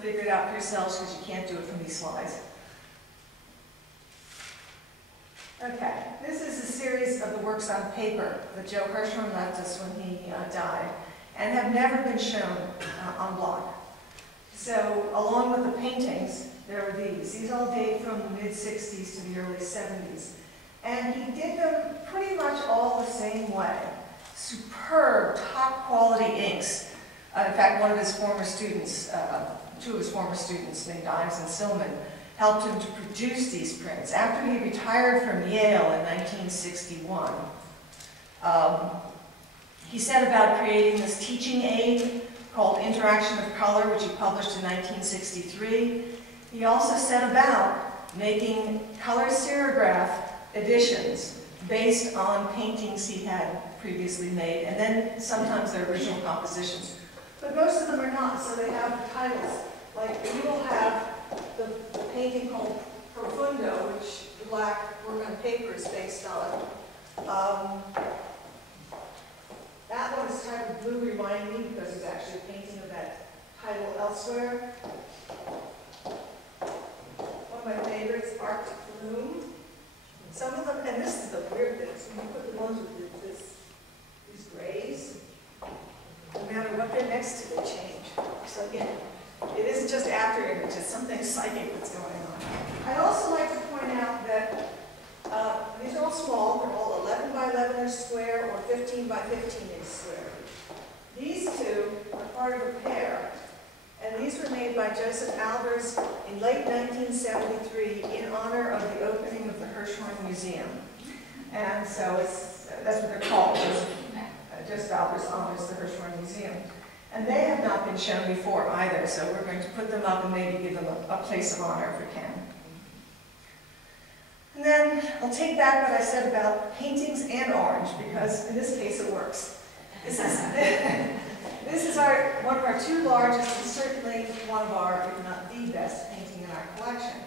figure it out for yourselves because you can't do it from these slides. Okay, this is a series of the works on paper that Joe Hirshhorn left us when he died, and have never been shown on block. So, along with the paintings, there are these. These all date from the mid-60s to the early 70s. And he did them pretty much all the same way. Superb, top-quality inks. In fact, one of his former students, two of his former students, named Ives and Silman, helped him to produce these prints. After he retired from Yale in 1961, he set about creating this teaching aid called Interaction of Color, which he published in 1963. He also set about making color serigraph editions based on paintings he had previously made, and then sometimes they're original compositions. But most of them are not, so they have titles. Like, you will have the painting called Profundo, which the black work on paper is based on. That one is titled Blue Remind Me, because there's actually a painting of that title elsewhere. One of my favorites, Arctic Bloom. Some of them, and this is the weird thing, so you put the ones with these grays, no matter what they're next to, they change. So again, it isn't just after image, it's something psychic that's going on. I'd also like to point out that these are all small, they're all 11 by 11 inch square or 15 by 15 inch square. These two are part of a pair, and these were made by Joseph Albers in late 1973 in honor of the opening of the Hirshhorn Museum. And so that's what they're called, Joseph Albers honors the Hirshhorn Museum. And they have not been shown before either, so we're going to put them up and maybe give them a place of honor if we can. And then I'll take back what I said about paintings and orange, because in this case it works. This is one of our two largest, and certainly one of our, if not the best, painting in our collection.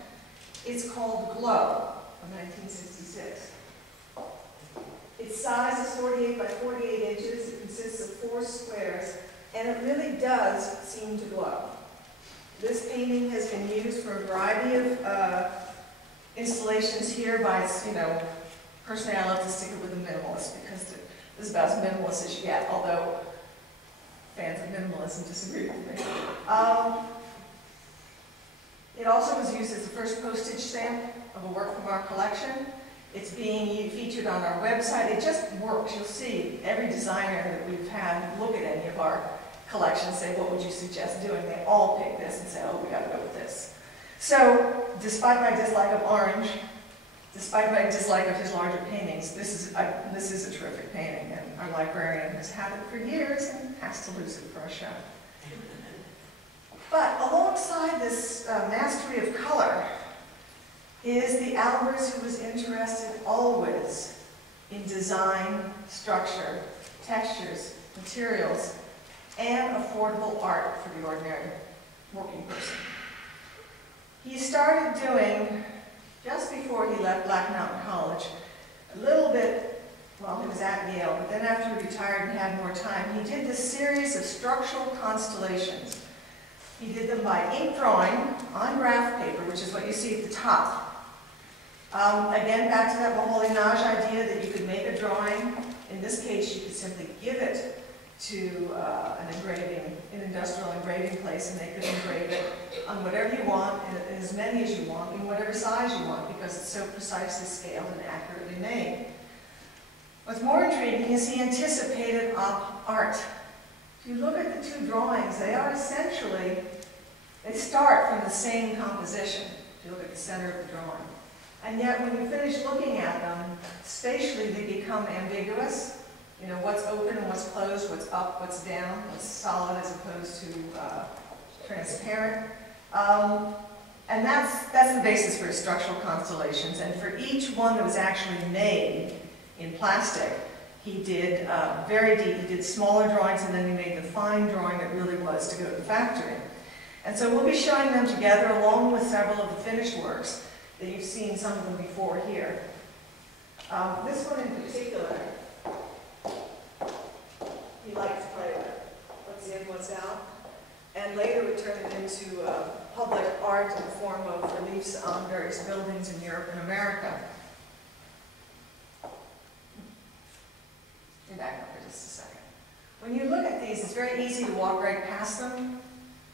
It's called Glow, from 1966. Its size is 48 by 48 inches. It consists of 4 squares, and it really does seem to glow. This painting has been used for a variety of installations here by its, personality. To stick it with a minimalist, because this is about as minimalist as you get, although fans of minimalism disagree with me. It also was used as the first postage stamp of a work from our collection. It's being featured on our website. It just works. You'll see every designer that we've had look at any of our collections, say, what would you suggest doing? They all pick this and say, oh, we got to go with this. So, despite my dislike of orange, despite my dislike of his larger paintings, this is a terrific painting, and our librarian has had it for years and has to lose it for a show. But alongside this mastery of color is the Albers who was interested always in design, structure, textures, materials, and affordable art for the ordinary working person. He started doing, just before he left Black Mountain College, a little bit while he was at Yale, but then after he retired and had more time, he did this series of structural constellations. He did them by ink drawing on graph paper, which is what you see at the top. Again, back to that Moholy-Nagy idea that you could make a drawing. In this case, you could simply give it to an industrial engraving place, and they could engrave it on whatever you want, in as many as you want, in whatever size you want, because it's so precisely scaled and accurately made. What's more intriguing is he anticipated art. If you look at the two drawings, they are essentially, they start from the same composition, if you look at the center of the drawing. And yet, when you finish looking at them, spatially they become ambiguous. You know, what's open and what's closed, what's up, what's down, what's solid as opposed to transparent. And that's the basis for his structural constellations. And for each one that was actually made in plastic, he did very deep. He did smaller drawings, and then he made the fine drawing that really was to go to the factory. And so we'll be showing them together along with several of the finished works that you've seen some of them before here. This one in particular, he liked to play with what's in, what's out, and later would turn it into public art in the form of reliefs on various buildings in Europe and America. Get back up for just a second. When you look at these, it's very easy to walk right past them.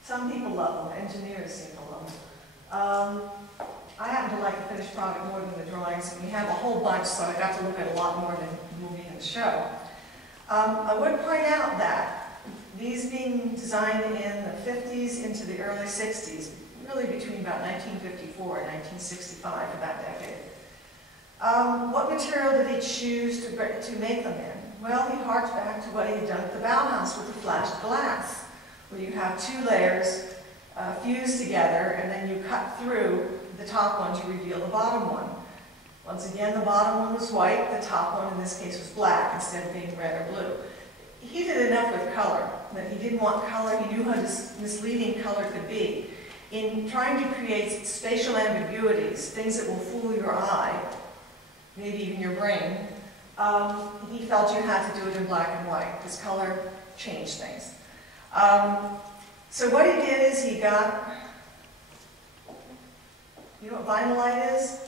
Some people love them. Engineers seem to love them. I happen to like the finished product more than the drawings, and we have a whole bunch, so I got to look at a lot more than will be in the show. I would point out that these being designed in the 50s into the early 60s, really between about 1954 and 1965, for that decade. What material did he choose to make them in? Well, he harked back to what he had done at the Bauhaus with the flashed glass, where you have two layers fused together, and then you cut through the top one to reveal the bottom one. Once again, the bottom one was white, the top one in this case was black instead of being red or blue. He did enough with color that he didn't want color, he knew how misleading color could be. In trying to create spatial ambiguities, things that will fool your eye, maybe even your brain, he felt you had to do it in black and white, because color changed things. So what he did is he got, you know what vinylite is?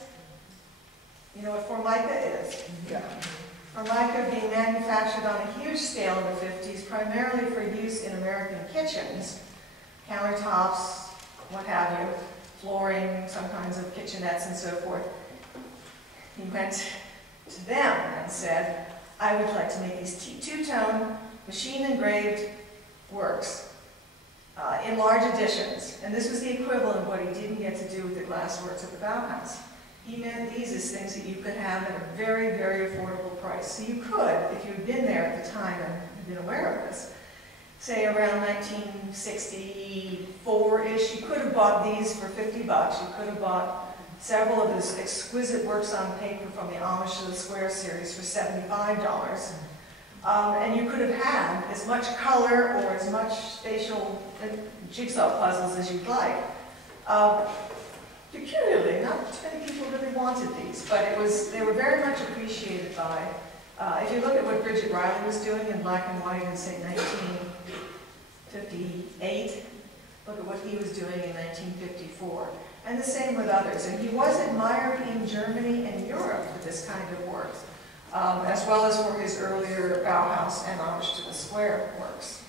You know what formica is? Yeah. Formica being manufactured on a huge scale in the 50s, primarily for use in American kitchens, countertops, what have you, flooring, some kinds of kitchenettes and so forth. He went to them and said, I would like to make these two-tone, machine-engraved works in large editions. And this was the equivalent of what he didn't get to do with the glass works at the Bauhaus. He meant these as things that you could have at a very, very affordable price. So you could, if you had been there at the time and had been aware of this, say around 1964-ish, you could have bought these for $50. You could have bought several of his exquisite works on paper from the Amish to the Square series for $75. And you could have had as much color or as much spatial jigsaw puzzles as you'd like. Peculiarly, not many people really wanted these, but they were very much appreciated by, if you look at what Bridget Riley was doing in black and white in, say, 1958, look at what he was doing in 1954. And the same with others. And he was admired in Germany and Europe for this kind of work, as well as for his earlier Bauhaus and Amish to the Square works.